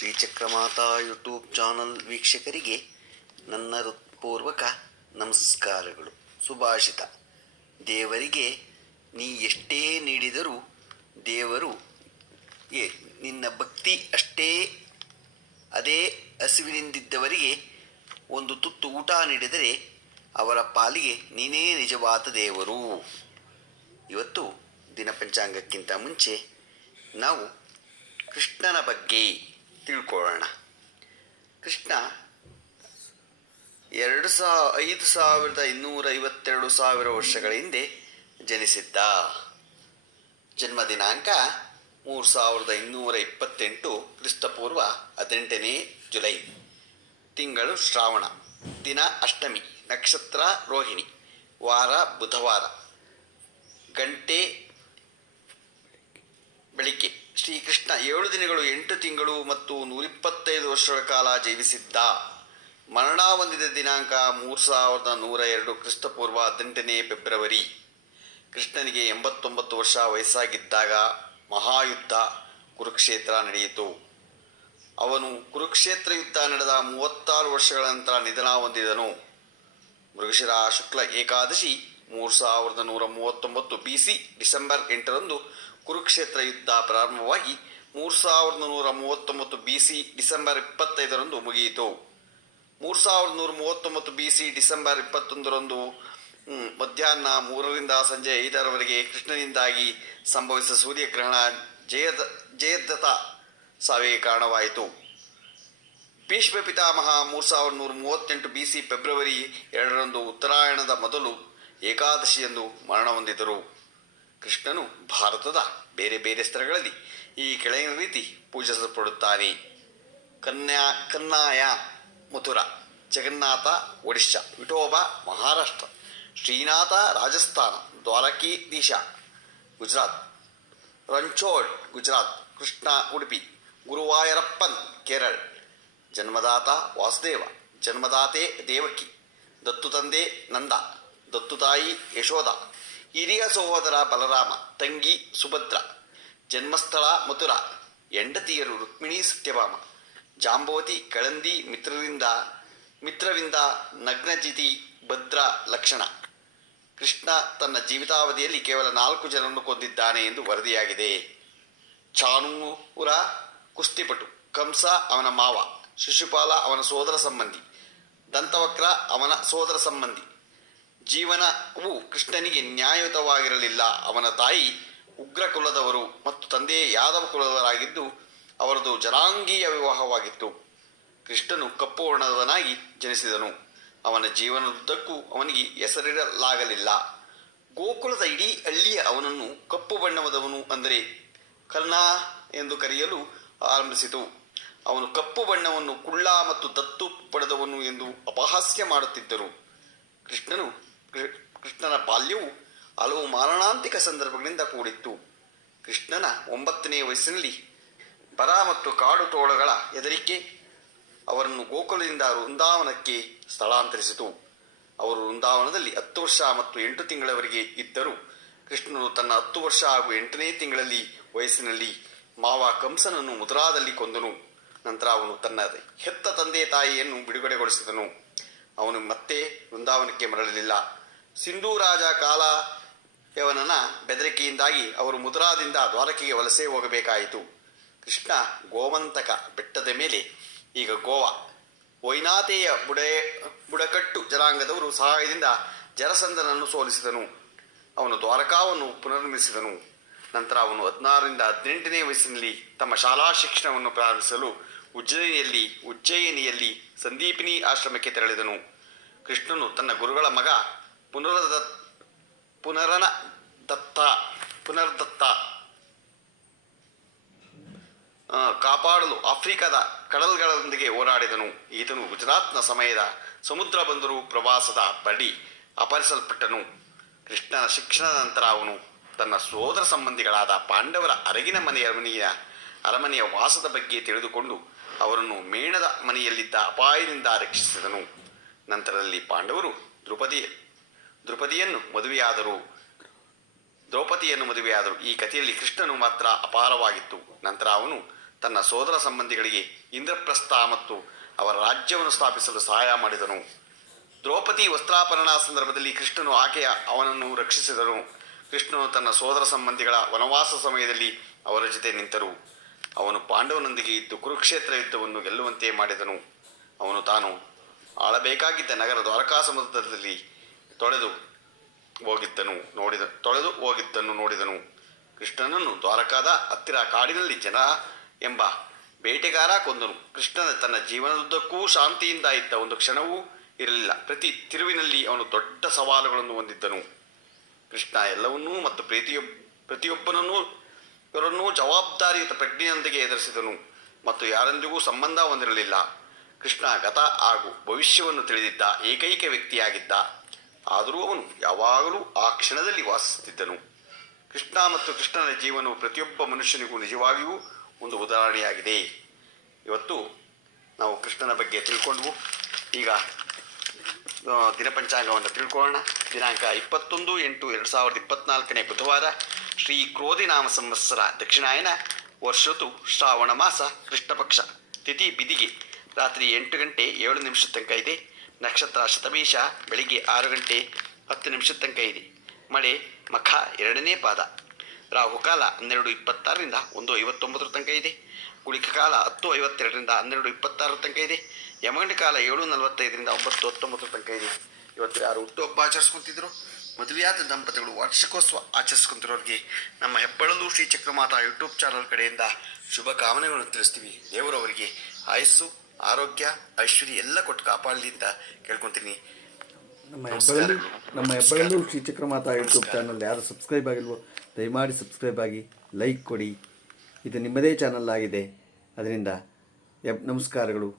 ಶ್ರೀಚಕ್ರಮಾತಾ YouTube channel ವೀಕ್ಷಕರಿಗೆ ನನ್ನ ಹೃತ್ಪೂರ್ವಕ ನಮಸ್ಕಾರಗಳು. ಸುಭಾಷಿತ: ದೇವರಿಗೆ ನೀ ಎಷ್ಟೇ ನೀಡಿದರೂ ದೇವರು ನಿನ್ನ ಭಕ್ತಿ ಅಷ್ಟೇ. ಅದೇ ಹಸಿವಿನಿಂದಿದ್ದವರಿಗೆ ಒಂದು ತುತ್ತು ಊಟ ನೀಡಿದರೆ ಅವರ ಪಾಲಿಗೆ ನೀನೇ ನಿಜವಾದ ದೇವರು. ಇವತ್ತು ದಿನಪಂಚಾಂಗಕ್ಕಿಂತ ಮುಂಚೆ ನಾವು ಕೃಷ್ಣನ ಬಗ್ಗೆ ತಿಳ್ಕೊಳ್ಳೋಣ. ಕೃಷ್ಣ 5,252 ವರ್ಷಗಳ ಹಿಂದೆ ಜನಿಸಿದ್ದ. ಜನ್ಮ ದಿನಾಂಕ 3,228 ಕ್ರಿಸ್ತಪೂರ್ವ 18ನೇ ಜುಲೈ. ತಿಂಗಳು ಶ್ರಾವಣ, ದಿನ ಅಷ್ಟಮಿ, ನಕ್ಷತ್ರ ರೋಹಿಣಿ, ವಾರ ಬುಧವಾರ, ಗಂಟೆ ಬೆಳಿಗ್ಗೆ. ಶ್ರೀಕೃಷ್ಣ 7 ದಿನಗಳು 8 ತಿಂಗಳು ಮತ್ತು 125 ವರ್ಷಗಳ ಕಾಲ ಜೀವಿಸಿದ್ದ. ಮರಣ ಹೊಂದಿದ ದಿನಾಂಕ 3,102 ಕ್ರಿಸ್ತಪೂರ್ವ 18ನೇ ಫೆಬ್ರವರಿ. ಕೃಷ್ಣನಿಗೆ 89 ವರ್ಷ ವಯಸ್ಸಾಗಿದ್ದಾಗ ಮಹಾಯುದ್ಧ ಕುರುಕ್ಷೇತ್ರ ನಡೆಯಿತು. ಅವನು ಕುರುಕ್ಷೇತ್ರ ಯುದ್ಧ ನಡೆದ 36 ವರ್ಷಗಳ ನಂತರ ನಿಧನ ಹೊಂದಿದನು. ಮೃಗಶಿರ ಶುಕ್ಲ ಏಕಾದಶಿ 3,139 BC ಡಿಸೆಂಬರ್ 8ರಂದು ಕುರುಕ್ಷೇತ್ರ ಯುದ್ಧ ಪ್ರಾರಂಭವಾಗಿ 3,139 BC ಡಿಸೆಂಬರ್ 25ರಂದು ಮುಗಿಯಿತು. 3,139 BC ಡಿಸೆಂಬರ್ 21ರಂದು ಮಧ್ಯಾಹ್ನ 3ರಿಂದ ಸಂಜೆ 5ರವರೆಗೆ ಕೃಷ್ಣನಿಂದಾಗಿ ಸಂಭವಿಸಿದ ಸೂರ್ಯಗ್ರಹಣ ಜಯದ್ರಥ ಸಾವಿಗೆ ಕಾರಣವಾಯಿತು. ಭೀಷ್ಮ ಪಿತಾಮಹ 3,138 BC ಫೆಬ್ರವರಿ 2ರಂದು ಉತ್ತರಾಯಣದ ಮೊದಲು ಏಕಾದಶಿಯಂದು ಮರಣ ಹೊಂದಿದರು. ಕೃಷ್ಣನು ಭಾರತದ ಬೇರೆ ಬೇರೆ ಸ್ಥಳಗಳಲ್ಲಿ ಈ ಕೆಳಗಿನ ರೀತಿ ಪೂಜಿಸಲ್ಪಡುತ್ತಾನೆ. ಕನ್ನಾಯ ಮಥುರಾ, ಜಗನ್ನಾಥ ಒಡಿಶಾ, ವಿಠೋಬಾ ಮಹಾರಾಷ್ಟ್ರ, ಶ್ರೀನಾಥ ರಾಜಸ್ಥಾನ, ದ್ವಾರಕೀಧೀಶ ಗುಜರಾತ್, ರಣಛೋಡ್ ಗುಜರಾತ್, ಕೃಷ್ಣ ಉಡುಪಿ, ಗುರುವಾಯೂರಪ್ಪನ್ ಕೇರಳ. ಜನ್ಮದಾತ ವಾಸುದೇವ, ಜನ್ಮದಾತೆ ದೇವಕಿ, ದತ್ತು ತಂದೆ ನಂದ, ದತ್ತು ತಾಯಿ ಯಶೋಧ, ಹಿರಿಯ ಸಹೋದರ ಬಲರಾಮ, ತಂಗಿ ಸುಭದ್ರ. ಜನ್ಮಸ್ಥಳ ಮಥುರಾ. ಹೆಂಡತಿಯರು ರುಕ್ಮಿಣಿ ಸತ್ಯಭಾಮ, ಜಾಂಬವತಿ, ಕಳಂದಿ, ಮಿತ್ರವಿಂದ, ನಗ್ನಜಿತಿ, ಭದ್ರ, ಲಕ್ಷಣ. ಕೃಷ್ಣ ತನ್ನ ಜೀವಿತಾವಧಿಯಲ್ಲಿ ಕೇವಲ 4 ಜನರನ್ನು ಕೊಂದಿದ್ದಾನೆ ಎಂದು ವರದಿಯಾಗಿದೆ. ಚಾಣೂರ ಕುಸ್ತಿಪಟು, ಕಂಸ ಅವನ ಮಾವ, ಶಿಶುಪಾಲ ಅವನ ಸೋದರ ಸಂಬಂಧಿ, ದಂತವಕ್ರ ಅವನ ಸೋದರ ಸಂಬಂಧಿ. ಜೀವನವು ಕೃಷ್ಣನಿಗೆ ನ್ಯಾಯಯುತವಾಗಿರಲಿಲ್ಲ. ಅವನ ತಾಯಿ ಉಗ್ರ ಕುಲದವರು ಮತ್ತು ತಂದೆ ಯಾದವ ಕುಲದವರಾಗಿದ್ದು ಅವರದು ಜನಾಂಗೀಯ ವಿವಾಹವಾಗಿತ್ತು. ಕೃಷ್ಣನು ಕಪ್ಪು ವರ್ಣದವನಾಗಿ ಜನಿಸಿದನು. ಅವನ ಜೀವನದುದ್ದಕ್ಕೂ ಅವನಿಗೆ ಹೆಸರಿಡಲಾಗಲಿಲ್ಲ. ಗೋಕುಲದ ಇಡೀ ಹಳ್ಳಿಯ ಅವನನ್ನು ಕಪ್ಪು ಬಣ್ಣದವನು ಅಂದರೆ ಕರ್ಣ ಎಂದು ಕರೆಯಲು ಆರಂಭಿಸಿತು. ಅವನು ಕಪ್ಪು ಬಣ್ಣವನ್ನು ಕುಳ್ಳ ಮತ್ತು ದತ್ತು ಪಡೆದವನು ಎಂದು ಅಪಹಾಸ್ಯ ಮಾಡುತ್ತಿದ್ದರು. ಕೃಷ್ಣನ ಬಾಲ್ಯವು ಹಲವು ಮಾರಣಾಂತಿಕ ಸಂದರ್ಭಗಳಿಂದ ಕೂಡಿತ್ತು. ಕೃಷ್ಣನ 9ನೇ ವಯಸ್ಸಿನಲ್ಲಿ ಬರ ಮತ್ತು ಕಾಡು ತೋಳಗಳ ಹೆದರಿಕೆ ಅವರನ್ನು ಗೋಕುಲದಿಂದ ವೃಂದಾವನಕ್ಕೆ ಸ್ಥಳಾಂತರಿಸಿತು. ಅವರು ವೃಂದಾವನದಲ್ಲಿ 10 ವರ್ಷ ಮತ್ತು 8 ತಿಂಗಳವರೆಗೆ ಇದ್ದರು. ಕೃಷ್ಣನು ತನ್ನ 10 ವರ್ಷ ಹಾಗೂ 8ನೇ ತಿಂಗಳಲ್ಲಿ ವಯಸ್ಸಿನಲ್ಲಿ ಮಾವ ಕಂಸನನ್ನು ಮಥುರಾದಲ್ಲಿ ಕೊಂದನು. ನಂತರ ಅವನು ತನ್ನ ಹೆತ್ತ ತಂದೆ ತಾಯಿಯನ್ನು ಬಿಡುಗಡೆಗೊಳಿಸಿದನು. ಅವನು ಮತ್ತೆ ವೃಂದಾವನಕ್ಕೆ ಮರಳಲಿಲ್ಲ. ಸಿಂಧೂ ರಾಜ ಕಾಲಯವನನ ಬೆದರಿಕೆಯಿಂದಾಗಿ ಅವರು ಮಥುರಾದಿಂದ ದ್ವಾರಕೆಗೆ ವಲಸೆ ಹೋಗಬೇಕಾಯಿತು. ಕೃಷ್ಣ ಗೋವಂತಕ ಬೆಟ್ಟದ ಮೇಲೆ, ಈಗ ಗೋವಾ, ವೈನಾತೆಯ ಬುಡಕಟ್ಟು ಜನಾಂಗದವರು ಸಹಾಯದಿಂದ ಜರಸಂಧನನ್ನು ಸೋಲಿಸಿದನು. ಅವನು ದ್ವಾರಕಾವನ್ನು ಪುನರ್ನಿರ್ಮಿಸಿದನು. ನಂತರ ಅವನು 16ರಿಂದ 18ನೇ ವಯಸ್ಸಿನಲ್ಲಿ ತಮ್ಮ ಶಾಲಾ ಶಿಕ್ಷಣವನ್ನು ಪ್ರಾರಂಭಿಸಲು ಉಜ್ಜಯಿನಿಯಲ್ಲಿ ಸಂದೀಪಿನಿ ಆಶ್ರಮಕ್ಕೆ ತೆರಳಿದನು. ಕೃಷ್ಣನು ತನ್ನ ಗುರುಗಳ ಮಗ ಪುನರ್ದತ್ತ ಕಾಪಾಡಲು ಆಫ್ರಿಕಾದ ಕಡಲ್ಗಳೊಂದಿಗೆ ಹೋರಾಡಿದನು. ಈತನು ಗುಜರಾತ್ನ ಸಮಯದ ಸಮುದ್ರ ಬಂದರು ಪ್ರವಾಸದ ಬಳಿ ಅಪಹರಿಸಲ್ಪಟ್ಟನು. ಕೃಷ್ಣನ ಶಿಕ್ಷಣದ ನಂತರ ಅವನು ತನ್ನ ಸೋದರ ಸಂಬಂಧಿಗಳಾದ ಪಾಂಡವರ ಅರಮನೆಯ ವಾಸದ ಬಗ್ಗೆ ತಿಳಿದುಕೊಂಡು ಅವರನ್ನು ಮೇಣದ ಮನೆಯಲ್ಲಿದ್ದ ಅಪಾಯದಿಂದ ರಕ್ಷಿಸಿದನು. ನಂತರದಲ್ಲಿ ಪಾಂಡವರು ದ್ರೌಪದಿಯನ್ನು ಮದುವೆಯಾದರು. ಈ ಕಥೆಯಲ್ಲಿ ಕೃಷ್ಣನು ಮಾತ್ರ ಅಪಾರವಾಗಿತ್ತು. ನಂತರ ಅವನು ತನ್ನ ಸೋದರ ಸಂಬಂಧಿಗಳಿಗೆ ಇಂದ್ರಪ್ರಸ್ಥ ಮತ್ತು ಅವರ ರಾಜ್ಯವನ್ನು ಸ್ಥಾಪಿಸಲು ಸಹಾಯ ಮಾಡಿದನು. ದ್ರೌಪದಿ ವಸ್ತ್ರಾಪರಣ ಸಂದರ್ಭದಲ್ಲಿ ಕೃಷ್ಣನು ಅವನನ್ನು ರಕ್ಷಿಸಿದನು. ಕೃಷ್ಣನು ತನ್ನ ಸೋದರ ಸಂಬಂಧಿಗಳ ವನವಾಸ ಸಮಯದಲ್ಲಿ ಅವರ ಜೊತೆ ನಿಂತರು. ಅವನು ಪಾಂಡವನೊಂದಿಗೆ ಇದ್ದು ಕುರುಕ್ಷೇತ್ರ ಯುದ್ಧವನ್ನು ಗೆಲ್ಲುವಂತೆ ಮಾಡಿದನು. ಅವನು ತಾನು ಆಳಬೇಕಾಗಿದ್ದ ನಗರ ದ್ವಾರಕಾ ಸಮುದ್ರದಲ್ಲಿ ತೊಳೆದು ಹೋಗಿದ್ದನ್ನು ನೋಡಿದನು. ಕೃಷ್ಣನನ್ನು ದ್ವಾರಕಾದ ಹತ್ತಿರ ಕಾಡಿನಲ್ಲಿ ಜನ ಎಂಬ ಬೇಟೆಗಾರ ಕೊಂದನು. ಕೃಷ್ಣನ ತನ್ನ ಜೀವನದುದ್ದಕ್ಕೂ ಶಾಂತಿಯಿಂದ ಇದ್ದ ಒಂದು ಕ್ಷಣವೂ ಇರಲಿಲ್ಲ. ಪ್ರತಿ ತಿರುವಿನಲ್ಲಿ ಅವನು ದೊಡ್ಡ ಸವಾಲುಗಳನ್ನು ಹೊಂದಿದ್ದನು. ಕೃಷ್ಣ ಎಲ್ಲವನ್ನೂ ಮತ್ತು ಇವರನ್ನೂ ಜವಾಬ್ದಾರಿಯುತ ಪ್ರಜ್ಞೆಯೊಂದಿಗೆ ಎದುರಿಸಿದನು ಮತ್ತು ಯಾರೊಂದಿಗೂ ಸಂಬಂಧ ಹೊಂದಿರಲಿಲ್ಲ. ಕೃಷ್ಣ ಗತ ಹಾಗೂ ಭವಿಷ್ಯವನ್ನು ತಿಳಿದಿದ್ದ ಏಕೈಕ ವ್ಯಕ್ತಿಯಾಗಿದ್ದ. ಆದರೂ ಅವನು ಯಾವಾಗಲೂ ಆ ಕ್ಷಣದಲ್ಲಿ ವಾಸಿಸುತ್ತಿದ್ದನು. ಕೃಷ್ಣ ಮತ್ತು ಕೃಷ್ಣನ ಜೀವನವು ಪ್ರತಿಯೊಬ್ಬ ಮನುಷ್ಯನಿಗೂ ನಿಜವಾಗಿಯೂ ಒಂದು ಉದಾಹರಣೆಯಾಗಿದೆ. ಇವತ್ತು ನಾವು ಕೃಷ್ಣನ ಬಗ್ಗೆ ತಿಳ್ಕೊಂಡ್ವು. ಈಗ ದಿನಪಂಚಾಂಗವನ್ನು ತಿಳ್ಕೊಳ್ಳೋಣ. ದಿನಾಂಕ 21/8/2024 ಬುಧವಾರ, ಶ್ರೀ ಕ್ರೋಧಿನಾಮ ಸಂವತ್ಸರ, ದಕ್ಷಿಣಾಯನ, ವರ್ಷತು ಶ್ರಾವಣ ಮಾಸ, ಕೃಷ್ಣಪಕ್ಷ, ತಿಥಿ ಬಿದಿಗೆ, ರಾತ್ರಿ 8 ಗಂಟೆ 7 ನಿಮಿಷ ತನಕ ಇದೆ. ನಕ್ಷತ್ರ ಶತಭೀಷ, ಬೆಳಿಗ್ಗೆ 6 ಗಂಟೆ 10 ನಿಮಿಷ ತನಕ ಇದೆ. ಮಳೆ ಮಖ 2ನೇ ಪಾದ. ರಾಹುಕಾಲ 12:26 1:59 ತನಕ ಇದೆ. ಗುಳಿಕ ಕಾಲ 10:52 12:26 ತನಕ ಇದೆ. ಯಮಗಂಡ ಕಾಲ 7:45 9:19 ತನಕ ಇದೆ. ಇವತ್ತು ಯಾರು ಹುಟ್ಟುಹಬ್ಬ ಆಚರಿಸ್ಕೊತಿದ್ರು, ಮದುವೆಯಾದ ದಂಪತಿಗಳು ವಾರ್ಷಿಕೋತ್ಸವ ಆಚರಿಸ್ಕೊಂತಿರೋರಿಗೆ ನಮ್ಮ ಹೆಬ್ಬಳಲು ಶ್ರೀ ಚಕ್ರಮಾತಾ ಯೂಟ್ಯೂಬ್ ಚಾನಲ್ ಕಡೆಯಿಂದ ಶುಭ ಕಾಮನೆಗಳನ್ನು ತಿಳಿಸ್ತೀವಿ. ದೇವರವರಿಗೆ ಆಯಸ್ಸು, ಆರೋಗ್ಯ, ಐಶ್ವರ್ಯ ಎಲ್ಲ ಕೊಟ್ಟು ಕಾಪಾಡಲಿ ಅಂತ ಕೇಳ್ಕೊತೀನಿ. ನಮ್ಮ ಹೆಬ್ಬಳಲು ಶ್ರೀ ಚಕ್ರಮಾತಾ ಯೂಟ್ಯೂಬ್ ಚಾನಲ್ ಯಾರು ಸಬ್ಸ್ಕ್ರೈಬ್ ಆಗಿಲ್ವೋ ದಯಮಾಡಿ ಸಬ್ಸ್ಕ್ರೈಬ್ ಆಗಿ, ಲೈಕ್ ಕೊಡಿ. ಇದು ನಿಮ್ಮದೇ ಚಾನಲ್ ಆಗಿದೆ. ಅದರಿಂದ ನಮಸ್ಕಾರಗಳು.